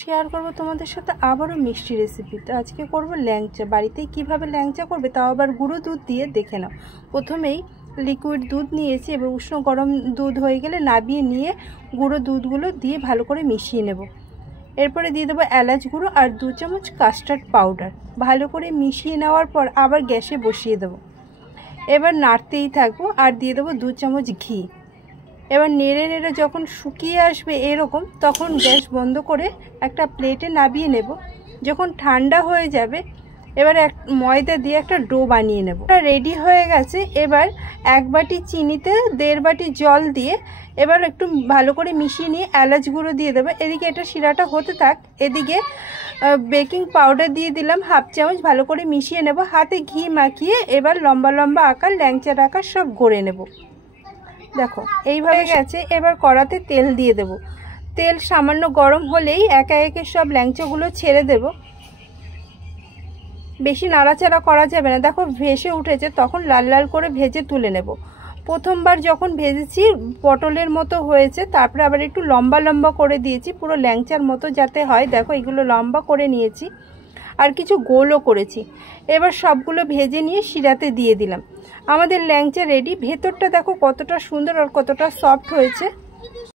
Share করব তোমাদের সাথে আবারও মিষ্টি রেসিপি। তো আজকে করব ল্যাংচা। বাড়িতেই কিভাবে ল্যাংচা করবে তাও আবার গুঁড়ো দুধ দিয়ে দেখে নাও। প্রথমেই লিকুইড দুধ নিয়েছি, এবার উষ্ণ গরম দুধ হয়ে গেলে নাবিয়ে নিয়ে গুঁড়ো দুধগুলো দিয়ে ভালো করে মিশিয়ে নেব। এরপরে দিয়ে দেবো এলাচ গুঁড়ো আর 2 চামচ কাস্টার্ড পাউডার। ভালো করে মিশিয়ে নেওয়ার পর আবার গ্যাসে বসিয়ে দেবো। এবার নাড়তেই থাকবো আর দিয়ে দেবো 2 চামচ ঘি। এবার নেড়ে নেড়ে যখন শুকিয়ে আসবে এরকম, তখন গ্যাস বন্ধ করে একটা প্লেটে নাবিয়ে নেব। যখন ঠান্ডা হয়ে যাবে এবার ময়দা দিয়ে একটা ডো বানিয়ে নেব। রেডি হয়ে গেছে। এবার 1 বাটি চিনিতে 1.5 বাটি জল দিয়ে এবার একটু ভালো করে মিশিয়ে নিয়ে এলাচ গুঁড়ো দিয়ে দেবো। এদিকে এটা শিরাটা হতে থাক, এদিকে বেকিং পাউডার দিয়ে দিলাম 1/2 চামচ। ভালো করে মিশিয়ে নেব। হাতে ঘি মাখিয়ে এবার লম্বা লম্বা আকার ল্যাংচার আকার সব গড়ে নেব। দেখো এইভাবে গেছে। এবার কড়াতে তেল দিয়ে দেব। তেল সামান্য গরম হলেই একে একে সব ল্যাংচাগুলো ছেড়ে দেব। বেশি নাড়াচাড়া করা যাবে না। দেখো ভেসে উঠেছে, তখন লাল লাল করে ভেজে তুলে নেব। প্রথমবার যখন ভেজেছি পটলের মতো হয়েছে, তারপরে আবার একটু লম্বা লম্বা করে দিয়েছি পুরো ল্যাংচার মতো যাতে হয়। দেখো এগুলো লম্বা করে নিয়েছি আর কিছু গোলও করেছি। এবার সবগুলো ভেজে নিয়ে শিরাতে দিয়ে দিলাম। আমাদের ল্যাংচা রেডি। ভেতরটা দেখো কতটা সুন্দর আর কতটা সফট হয়েছে।